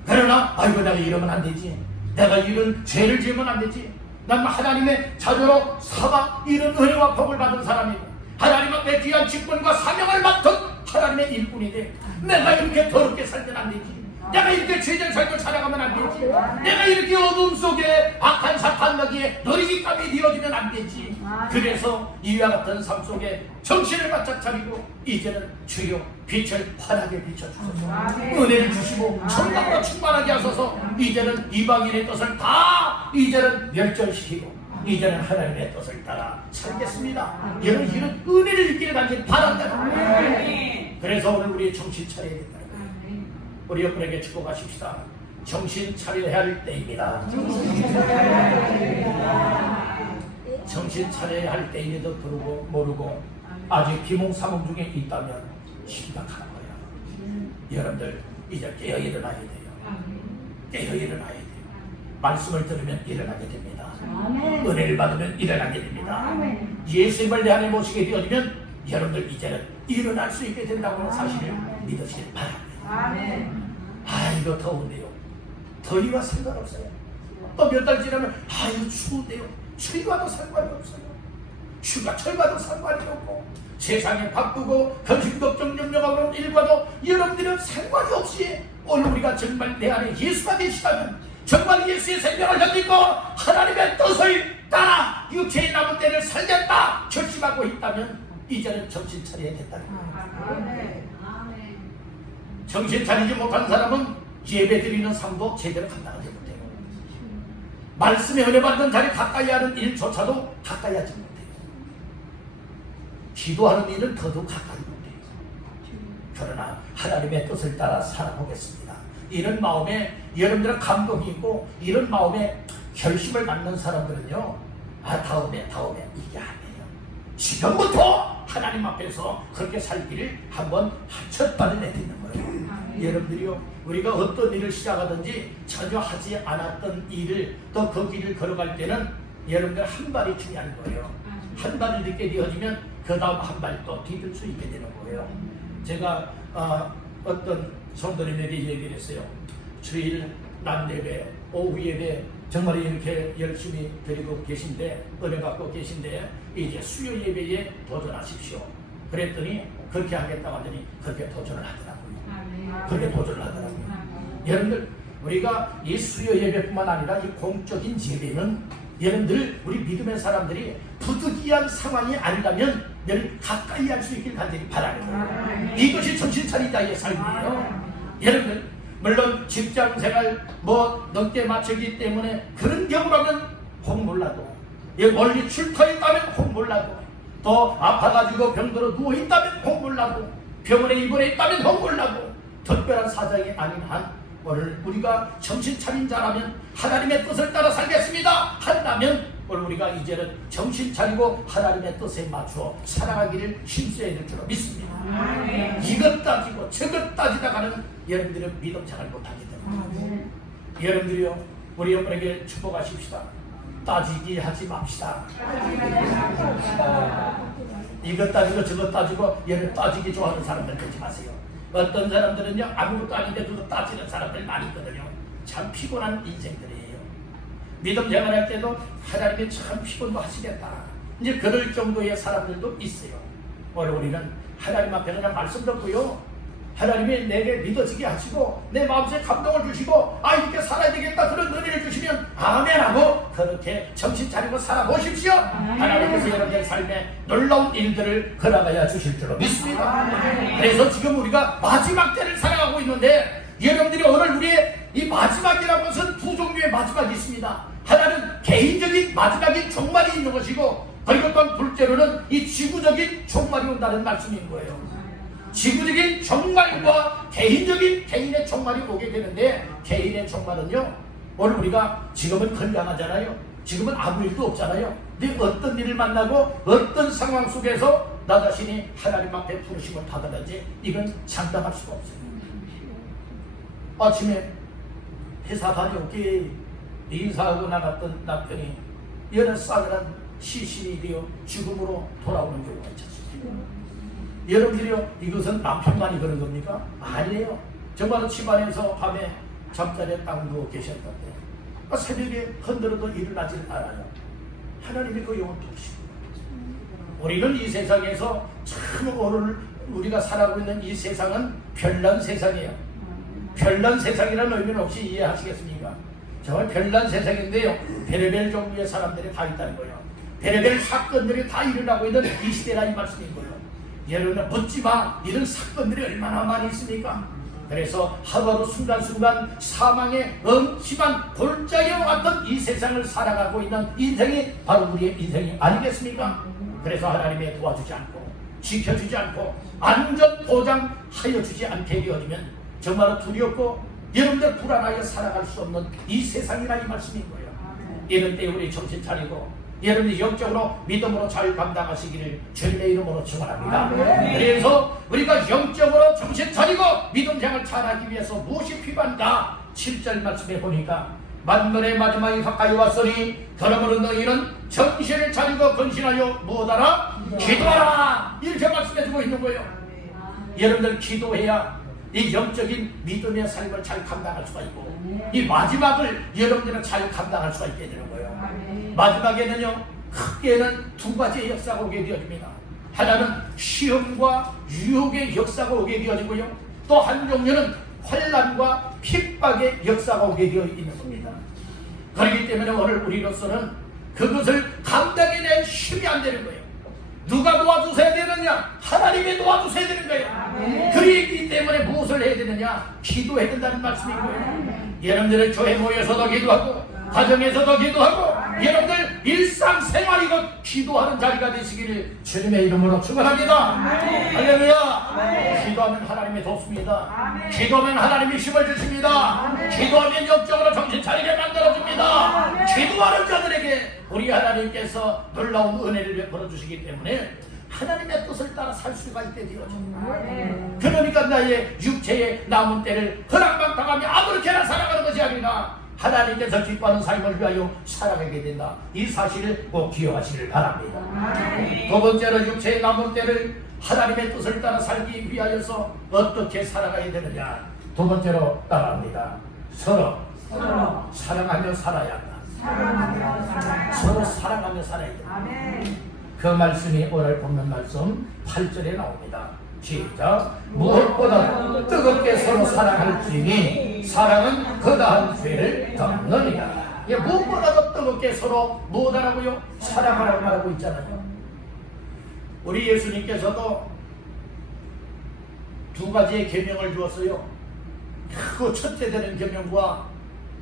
그러나 아이고, 내가 이러면 안 되지, 내가 이런 죄를 지으면 안 되지, 난 하나님의 자녀로 사바 이런 은혜와 복을 받은 사람이고 하나님 앞에 귀한 직분과 사명을 맡은 하나님의 일꾼인데 내가 이렇게 더럽게 살면 안 되지, 내가 이렇게 죄된 삶을 살아가면 안 되지, 내가 이렇게 어둠 속에 악한 사탄 마귀에 놀이기감이 되어지면 안 되지. 그래서 이와 같은 삶 속에 정신을 바짝 차리고 이제는 주여 빛을 환하게 비춰주소서, 은혜를 주시고 성령으로 충만하게 하소서. 이제는 이방인의 뜻을 다 이제는 멸절시키고 이제는 하나님의 뜻을 따라 살겠습니다. 여러분, 이런 은혜를 느끼는 간절히 바란다. 그래서 오늘 우리 정신 차려야 된다. 우리 여러분에게 축복하십시다. 정신 차려야 할 때입니다. 정신 차려야 할 때임에도 부르고 모르고 아직 비몽사몽 중에 있다면 심각한 거야. 여러분들 이제 깨어 일어나야 돼요. 깨어 일어나야 돼요. 말씀을 들으면 일어나게 됩니다. 은혜를 받으면 일어나게 됩니다. 예수님을 내 안에 모시게 되어지면 여러분들 이제는 일어날 수 있게 된다고 하는 사실을 믿으시길 바랍니다. 이거 더운데요. 더위와 상관없어요. 또 몇 달 지나면 이거 추운데요. 추위와도 상관이 없어요. 휴가철과도 상관이 없고 세상에 바쁘고 근심 걱정 염려하고 일과도 여러분들은 상관이 없이 오늘 우리가 정말 내 안에 예수가 되시다면, 정말 예수의 생명을 가지고 하나님의 뜻을 따라 육체의 남은 때를 살겠다 결심하고 있다면 이제는 정신 차려야 된다는 거예요. 정신 차리지 못한 사람은 예배 드리는 삶도 제대로 감당하지 못해요. 말씀의 은혜 받는 자리 가까이 하는 일조차도 가까이 하지 못해요. 기도하는 일은 더더욱 가까이 못해요. 그러나 하나님의 뜻을 따라 살아보겠습니다, 이런 마음에 여러분들은 감동이 있고 이런 마음에 결심을 갖는 사람들은요, 다음에 이게 아니에요. 지금부터 하나님 앞에서 그렇게 살기를 한번 첫 발을 내딛는 거예요. 여러분들이요, 우리가 어떤 일을 시작하든지 전혀 하지 않았던 일을 또 그 길을 걸어갈 때는 여러분들 한 발이 중요한 거예요. 한 발이 늦게 되어지면 그 다음 한 발 또 디딜 수 있게 되는 거예요. 제가 어떤 성도님에게 얘기를 했어요. 주일 낮 예배, 오후 예배 정말 이렇게 열심히 드리고 계신데, 은혜 받고 계신데 이제 수요 예배에 도전하십시오. 그랬더니 그렇게 하겠다고 하더니 그렇게 도전을 하더라고요. 그렇게 도전을 하더라고요. 여러분들, 우리가 이 수요 예배뿐만 아니라 이 공적인 예배는 여러분들, 우리 믿음의 사람들이 부득이한 상황이 아니라면 늘 가까이 할 수 있길 간절히 바랍니다. 이것이 정신 차리자의 삶이에요. 여러분들, 물론 직장생활 넘게 마치기 때문에 그런 경우라면 혹 몰라도, 멀리 출터에 가면 혹 몰라도 또 아파가지고 병들어 누워있다면 홍보를 하고 병원에 입원해 있다면 홍보를 하고 특별한 사정이 아닌 한 오늘 우리가 정신 차린 자라면 하나님의 뜻을 따라 살겠습니다 한다면 오늘 우리가 이제는 정신 차리고 하나님의 뜻에 맞추어 살아가기를 힘써야 될 줄 믿습니다. 이것 따지고 저것 따지다가는 여러분들은 믿음 생활 못하게 됩니다. 여러분들이요 우리 여러분에게 축복하십시다. 따지기 하지 맙시다. 이것 따지고 저것 따지고 여러분 따지기 좋아하는 사람들 되지 마세요. 어떤 사람들은요 아무것도 아닌데 그거 따지는 사람들 많이 있거든요. 참 피곤한 인생들이에요. 믿음 생활할 때도 하나님이 참 피곤도 하시겠다 이제 그럴 정도의 사람들도 있어요. 오늘 우리는 하나님 앞에 그냥 말씀 듣고요 하나님이 내게 믿어지게 하시고 내 마음속에 감동을 주시고 이렇게 살아야 되겠다 그런 은혜를 주시면 아멘하고 그렇게 정신 차리고 살아보십시오. 하나님께서 여러분의 삶에 놀라운 일들을 걸어가야 주실 줄로 믿습니다. 그래서 지금 우리가 마지막 때를 살아가고 있는데 여러분들이 오늘 우리의 이 마지막이라는 것은 두 종류의 마지막이 있습니다. 하나는 개인적인 마지막인 종말이 있는 것이고 그리고 또 둘째로는 이 지구적인 종말이 온다는 말씀인 거예요. 지구적인 종말과 개인의 종말이 오게 되는데 개인의 종말은요 오늘 우리가 지금은 건강하잖아요. 지금은 아무 일도 없잖아요. 근데 어떤 일을 만나고 어떤 상황 속에서 나 자신이 하나님 앞에 부르심을 받았는지 이건 장담할 수가 없어요. 아침에 회사 다녀오기 인사하고 나갔던 남편이 여러 싸늘한 시신이 되어 죽음으로 돌아오는 경우가 있었습니다. 여러분들이요 이것은 남편만이 그런 겁니까? 아니에요. 정말로 집안에서 밤에 잠자리에 딱 누워 계셨는데 새벽에 흔들어도 일어나질 않아요. 하나님이 그 영혼 도우시고 우리는 이 세상에서 참 오늘 우리가 살아가고 있는 이 세상은 별난 세상이에요. 별난 세상이라는 의미는 혹시 이해하시겠습니까? 정말 별난 세상인데요 별의별 종류의 사람들이 다 있다는 거예요. 별의별 사건들이 다 일어나고 있는 이 시대라 이 말씀인 거예요. 여러분 묻지마 이런 사건들이 얼마나 많이 있습니까? 그래서 하루하루 순간순간 사망의 엄심한 골짜기에 왔던 이 세상을 살아가고 있는 인생이 바로 우리의 인생이 아니겠습니까? 그래서 하나님의 도와주지 않고 지켜주지 않고 안전 보장하여 주지 않게 되어지면 정말로 두렵고 여러분들 불안하여 살아갈 수 없는 이 세상이라 이 말씀인 거예요. 이럴 때 우리 정신 차리고 여러분이 영적으로 믿음으로 잘 감당하시기를 주님의 이름으로 축원합니다. 그래서 우리가 영적으로 정신 차리고 믿음 생활 잘하기 위해서 무엇이 필요한가? 7절 말씀에 보니까 만물의 마지막이 가까이 왔으니 그러므로 너희는 정신을 차리고 근신하여 무엇하라? 기도하라! 이렇게 말씀해주고 있는 거예요. 여러분들 기도해야 이 영적인 믿음의 삶을 잘 감당할 수가 있고 이 마지막을 여러분들은 잘 감당할 수가 있게 되는 거예요. 마지막에는요 크게는 두 가지의 역사가 오게 되어집니다. 하나는 시험과 유혹의 역사가 오게 되어지고요 또 한 종류는 환난과 핍박의 역사가 오게 되어 있는 겁니다. 그렇기 때문에 오늘 우리로서는 그것을 감당해낼 힘이 안 되는 거예요. 누가 도와주셔야 되느냐? 하나님이 도와주셔야 되는 거예요. 그렇기 때문에 무엇을 해야 되느냐? 기도해야 된다는 말씀인 거예요. 여러분들은 교회 모여서도 기도하고 가정에서도 기도하고 여러분들 일상생활이고 기도하는 자리가 되시기를 주님의 이름으로 축원합니다. 할렐루야. 기도하면 하나님이 돕습니다. 기도하면 하나님이 힘을 주십니다. 기도하면 영적으로 정신 차리게 만들어줍니다. 기도하는 자들에게 우리 하나님께서 놀라운 은혜를 베풀어 주시기 때문에 하나님의 뜻을 따라 살 수가 있게 되어집니다. 그러니까 나의 육체의 남은 때를 허락방탕하며 아무렇게나 살아가는 것이 아니라 하나님께서 기뻐하는 삶을 위하여 살아가게 된다. 이 사실을 꼭 기억하시길 바랍니다. 두 번째로 육체의 남은 때를 하나님의 뜻을 따라 살기 위하여서 어떻게 살아가야 되느냐? 두 번째로 따라합니다. 서로 사랑하며 살아야 한다. 서로 사랑하며 살아야 된다. 그 말씀이 오늘 본문 말씀 8절에 나옵니다. 시작. 무엇보다 뜨겁게 서로 사랑할지니 사랑은 그다한 죄를 덮느니라. 무엇보다도 뜨겁게 서로 무엇하라고요? 사랑하라고 말하고 있잖아요. 우리 예수님께서도 두 가지의 계명을 주었어요. 크고 첫째 되는 계명과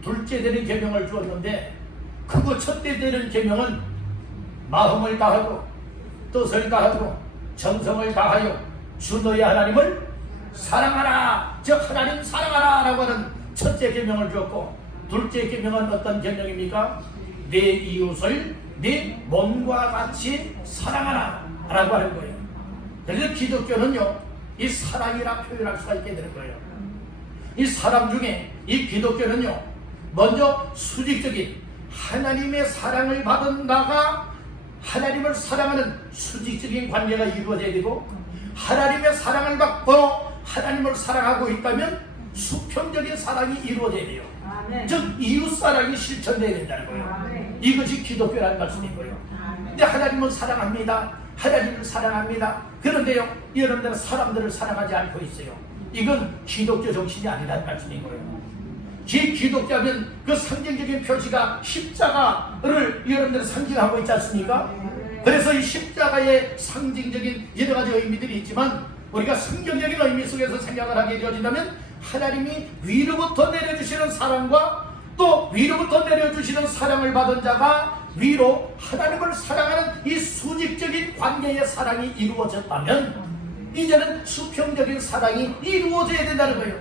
둘째 되는 계명을 주었는데 크고 첫째 되는 계명은 마음을 다하고 뜻을 다하고 정성을 다하여 주 너의 하나님을 사랑하라. 즉 하나님 사랑하라 라고 하는 첫째 계명을 주었고, 둘째 계명은 어떤 계명입니까? 내 이웃을 네 몸과 같이 사랑하라 라고 하는 거예요. 그래서 기독교는요, 이 사랑이라 표현할 수가 있게 되는 거예요. 이 사람 중에 이 기독교는요, 먼저 수직적인 하나님의 사랑을 받은 나가 하나님을 사랑하는 수직적인 관계가 이루어져야 되고, 하나님의 사랑을 받고 하나님을 사랑하고 있다면 수평적인 사랑이 이루어져야 돼요. 아멘. 즉 이웃사랑이 실천되어야 된다는 거예요. 아멘. 이것이 기독교라는 말씀인 거예요. 근데 하나님은 사랑합니다. 하나님을 사랑합니다. 그런데요, 여러분들은 사람들을 사랑하지 않고 있어요. 이건 기독교 정신이 아니라는 말씀인 거예요. 기독교하면 그 상징적인 표시가 십자가를 여러분들 상징하고 있지 않습니까? 그래서 이 십자가의 상징적인 여러 가지 의미들이 있지만, 우리가 성경적인 의미 속에서 생각을 하게 되어진다면 하나님이 위로부터 내려주시는 사랑과 또 위로부터 내려주시는 사랑을 받은 자가 위로 하나님을 사랑하는 이 수직적인 관계의 사랑이 이루어졌다면, 이제는 수평적인 사랑이 이루어져야 된다는 거예요.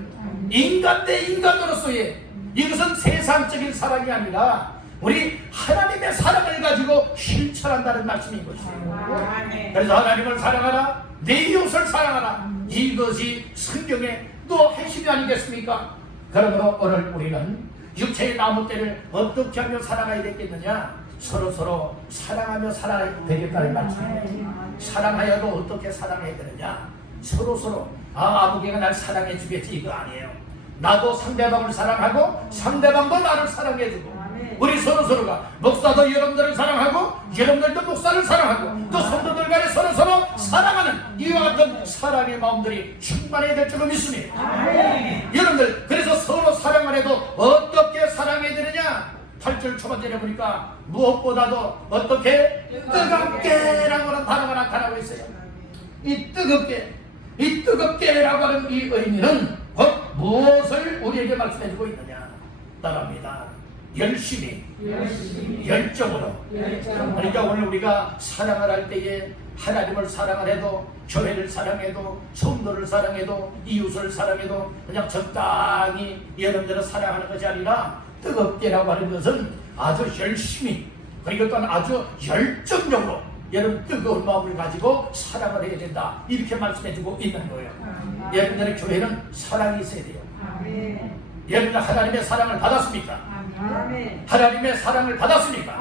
인간 대 인간으로서의, 이것은 세상적인 사랑이 아니라 우리 하나님의 사랑을 가지고 실천한다는 말씀인 것이에요. 그래서 하나님을 사랑하라, 내 이웃을 사랑하라, 이것이 성경의 또 핵심이 아니겠습니까? 그러므로 오늘 우리는 육체의 나무 때를 어떻게 하며 살아가야 되겠느냐? 서로 사랑하며 살아야 되겠다는 말씀이에요. 사랑하여도 어떻게 사랑해야 되느냐? 서로 아무개가 날 사랑해 주겠지, 이거 아니에요. 나도 상대방을 사랑하고 상대방도 나를 사랑해주고, 우리 서로가 목사도 여러분들을 사랑하고 여러분들도 목사를 사랑하고 또 성도들 간에 서로 사랑하는 이와 같은 사랑의 마음들이 충만해야 될 줄로 믿습니다. 여러분들, 그래서 서로 사랑을 해도 어떻게 사랑해야 되느냐? 8절 초반절에 보니까 무엇보다도 어떻게 뜨겁게 라고 하는 단어가 나타나고 있어요. 이 뜨겁게 라고 하는 이 의미는 곧 무엇을 우리에게 말씀해주고 있느냐? 따라합니다. 열심히 열정으로. 그러니까 오늘 우리가 사랑을 할 때에 하나님을 사랑을 해도, 교회를 사랑해도, 성도를 사랑해도, 이웃을 사랑해도 그냥 적당히 여러분들을 사랑하는 것이 아니라 뜨겁게라고 하는 것은 아주 열심히, 그리고 또한 아주 열정적으로 여러분 뜨거운 마음을 가지고 사랑을 해야 된다, 이렇게 말씀해주고 있는 거예요. 여러분들의 교회는 사랑이 있어야 돼요. 여러분들 하나님의 사랑을 받았습니까? 하나님의 사랑을 받았습니까?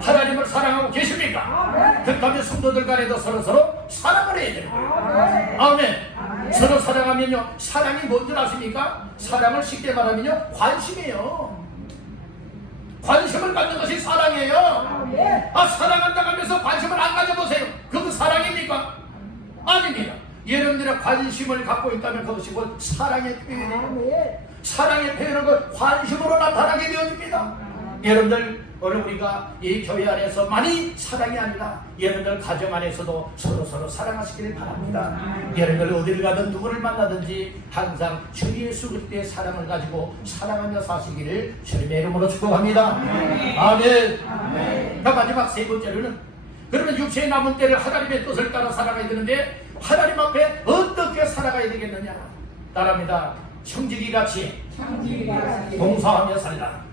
하나님을 사랑하고 계십니까? 그렇다면 성도들 간에도 서로 사랑을 해야 되는 거예요. 아멘. 서로 사랑하면요, 사랑이 뭔지 아십니까? 사랑을 쉽게 말하면요, 관심이에요. 관심을 갖는 것이 사랑이에요. 사랑한다고 하면서 관심을 안 가져보세요. 그건 사랑입니까? 아닙니다. 여러분들의 관심을 갖고 있다면 그것이 곧 사랑의 표현이에요. 사랑의 표현은 관심으로 나타나게 되어집니다. 여러분들, 오늘 우리가 이 교회 안에서 많이 사랑이 아니라 여러분들 가정 안에서도 서로 사랑하시길 바랍니다. 여러분들 어딜 가든 누구를 만나든지 항상 주 예수 그리스도의 사랑을 가지고 사랑하며 사시기를 주님의 이름으로 축복합니다. 아멘. 마지막 세 번째로는, 그러면 육체의 남은 때를 하나님의 뜻을 따라 살아가야 되는데 하나님 앞에 어떻게 살아가야 되겠느냐? 따라합니다. 청지기같이 봉사하며 살라.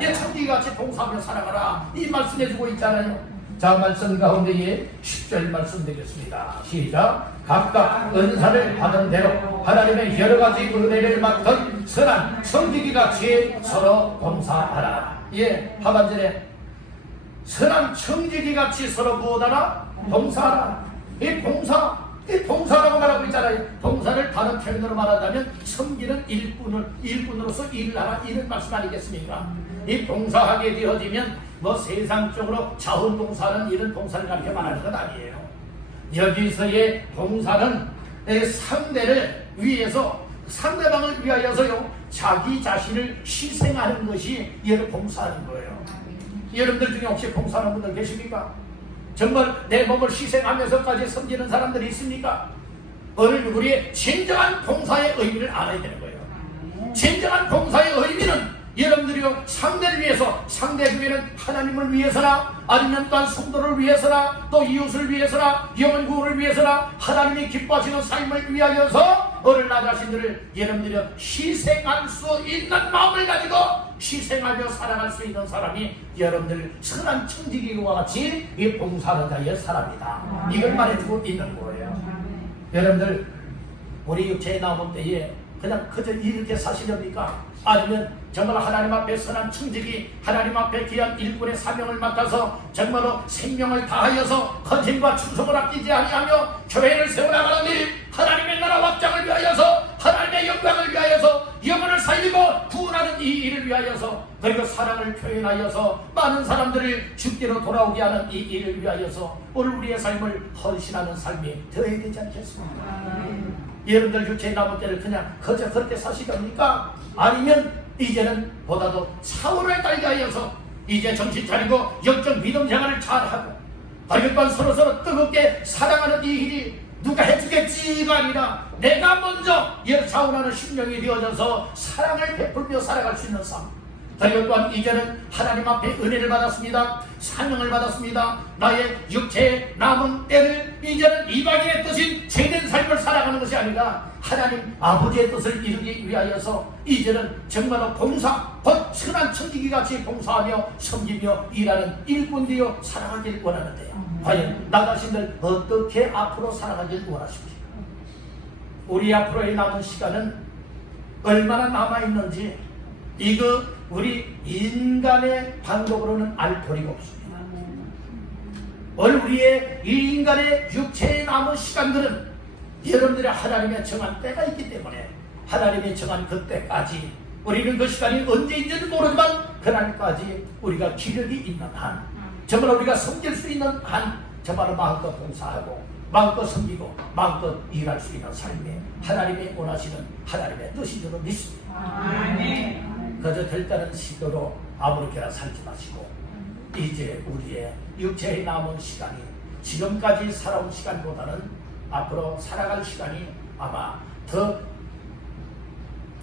청지기같이 봉사하며 살아가라, 이 말씀해주고 있잖아요. 자, 말씀 가운데에 10절 말씀드리겠습니다. 시작. 각각 은사를 받은 대로 하나님의 여러가지 은혜를 맡은 선한 청지기같이 서로 봉사하라. 하반절에 선한 청지기같이 서로 무엇하라? 봉사하라. 이 봉사라고 말하고 있잖아요. 봉사를 다른 표현으로 말하자면 섬기는 일꾼으로서 일을 하라, 이런 말씀 아니겠습니까? 이 봉사하게 되어지면 세상적으로 자원봉사는 이런 봉사를 가르쳐 말하는 건 아니에요. 여기서의 봉사는 상대를 위해서, 상대방을 위하여서요, 자기 자신을 희생하는 것이 여러분 봉사하는 거예요. 여러분들 중에 혹시 봉사하는 분들 계십니까? 정말 내 몸을 희생하면서까지 섬기는 사람들이 있습니까? 오늘 우리의 진정한 봉사의 의미를 알아야 되는 거예요. 진정한 봉사의 의미는 여러분들이요 상대를 위해서, 상대 교회는 하나님을 위해서나 아니면 또한 성도를 위해서나 또 이웃을 위해서나 영혼 구원을 위해서나 하나님이 기뻐하시는 삶을 위하여서 오늘 나 자신들을 여러분들이 희생할 수 있는 마음을 가지고 희생하며 살아갈 수 있는 사람이 여러분들 선한 청지기와 같이 이 봉사하는 자의 사람이다. 이걸 말해주고 있는 거예요. 여러분들 우리 육체에 나온 때에 그냥 그저 이렇게 사시렵니까? 아니면 정말 하나님 앞에 선한 청지기, 하나님 앞에 귀한 일꾼의 사명을 맡아서 정말로 생명을 다하여서 헌신과 충성을 아끼지 아니하며 교회를 세워나가는 일, 하나님의 나라 확장을 위하여서, 하나님의 영광을 위하여서, 영혼을 살리고 구원하는 이 일을 위하여서, 그리고 사랑을 표현하여서 많은 사람들을 주께로 돌아오게 하는 이 일을 위하여서 오늘 우리의 삶을 헌신하는 삶이 되어야 되지 않겠습니까? 여러분들 육체에 남은 때를 그냥 그저 그렇게 사시렵니까? 아니면 이제는 보다도 차원을 달게 하여서 이제 정신 차리고 영적 믿음 생활을 잘하고 그리고 서로서로 뜨겁게 사랑하는 이 일이 누가 해주겠지가 아니라 내가 먼저 차원하는 심령이 되어져서 사랑을 베풀며 살아갈 수 있는 삶. 그리고 또한 이제는 하나님 앞에 은혜를 받았습니다. 사명을 받았습니다. 나의 육체에 남은 때를 이제는 이방인의 뜻인 죄된 삶을 살아가는 것이 아니라 하나님 아버지의 뜻을 이루기 위하여서 이제는 정말로 봉사, 곧 선한 청지기같이 봉사하며 섬기며 일하는 일꾼되어 살아가길 원하는데요. 과연 나 자신들 어떻게 앞으로 살아가길 원하십니까? 우리 앞으로의 남은 시간은 얼마나 남아있는지 이거 우리 인간의 방법으로는 알 도리가 없습니다. 오늘 우리의 이 인간의 육체에 남은 시간들은 여러분들의 하나님의 정한 때가 있기 때문에 하나님의 정한 그때까지 우리는 그 시간이 언제인지는 모르지만 그날까지 우리가 기력이 있는 한, 정말 우리가 섬길 수 있는 한 정말 마음껏 봉사하고 마음껏 섬기고 마음껏 일할 수 있는 삶에 하나님이 원하시는 하나님의 뜻인 줄로 믿습니다. 아멘. 그저 될다는 시도로 아무렇게나 살지 마시고 이제 우리의 육체에 남은 시간이 지금까지 살아온 시간보다는 앞으로 살아갈 시간이 아마 더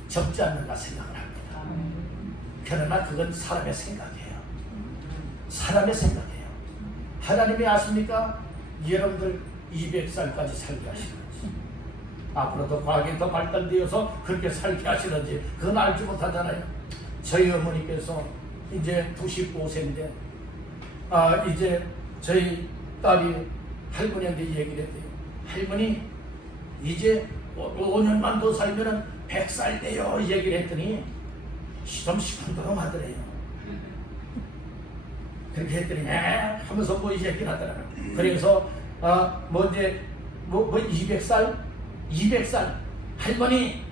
적지 않는가 생각을 합니다. 그러나 그건 사람의 생각이에요. 사람의 생각이에요. 하나님이 아십니까? 여러분들 200살까지 살게 하시는지 앞으로도 과학이 더 발달되어서 그렇게 살게 하시는지 그건 알지 못하잖아요. 저희 어머니께서 이제 95세인데 이제 저희 딸이 할머니한테 얘기를 했대요. 할머니 이제 5년만 더 살면은 100살 돼요 얘기를 했더니 좀 시큰둥 하더래요. 그렇게 했더니 하면서 뭐 이 얘기를 하더라고요. 그래서 이제 200살 할머니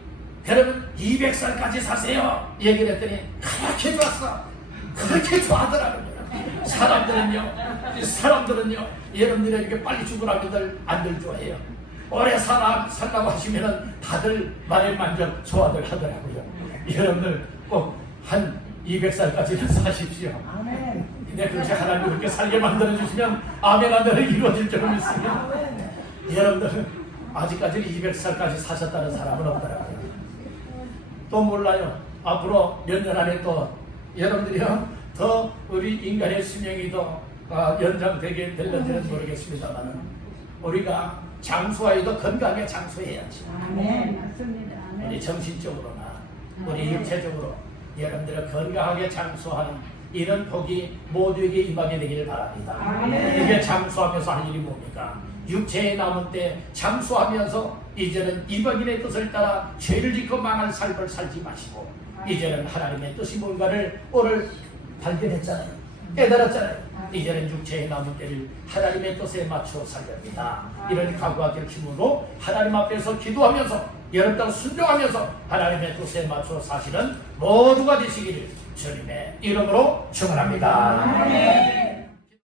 그러면 200살까지 사세요 얘기를 했더니 그렇게 좋았어. 그렇게 좋아하더라고요. 사람들은요 여러분들이 이렇게 빨리 죽으라면들 안들 좋아해요. 오래 살라고 하시면은 다들 말에 만족 좋아들 하더라고요. 여러분들 꼭 한 200살까지는 사십시오. 근데 그렇게 하나님 그렇게 살게 만들어 주시면 아멘 하면 이루어질 줄 믿습니다. 여러분들은 아직까지는 200살까지 사셨다는 사람은 없더라고요. 또 몰라요. 앞으로 몇 년 안에 또 여러분들이요 더 우리 인간의 수명이 더 연장되게 될는지는 모르겠습니다만 우리가 장수하여도 건강하게 장수해야지. 아멘. 맞습니다. 아멘. 우리 정신적으로나 우리 육체적으로 여러분들은 건강하게 장수하는 이런 복이 모두에게 임하게 되기를 바랍니다. 아멘. 이게 장수하면서 할 일이 뭡니까? 육체에 남은 때 장수하면서 이제는 이방인의 뜻을 따라 죄를 짓고 망할 삶을 살지 마시고 이제는 하나님의 뜻이 뭔가를 오늘 발견했잖아요. 깨달았잖아요. 이제는 육체에 남은 때를 하나님의 뜻에 맞춰 살렵니다. 이런 각오와 결심으로 하나님 앞에서 기도하면서 여러분 순종하면서 하나님의 뜻에 맞춰 사시는 모두가 되시기를 주님의 이름으로 축원합니다.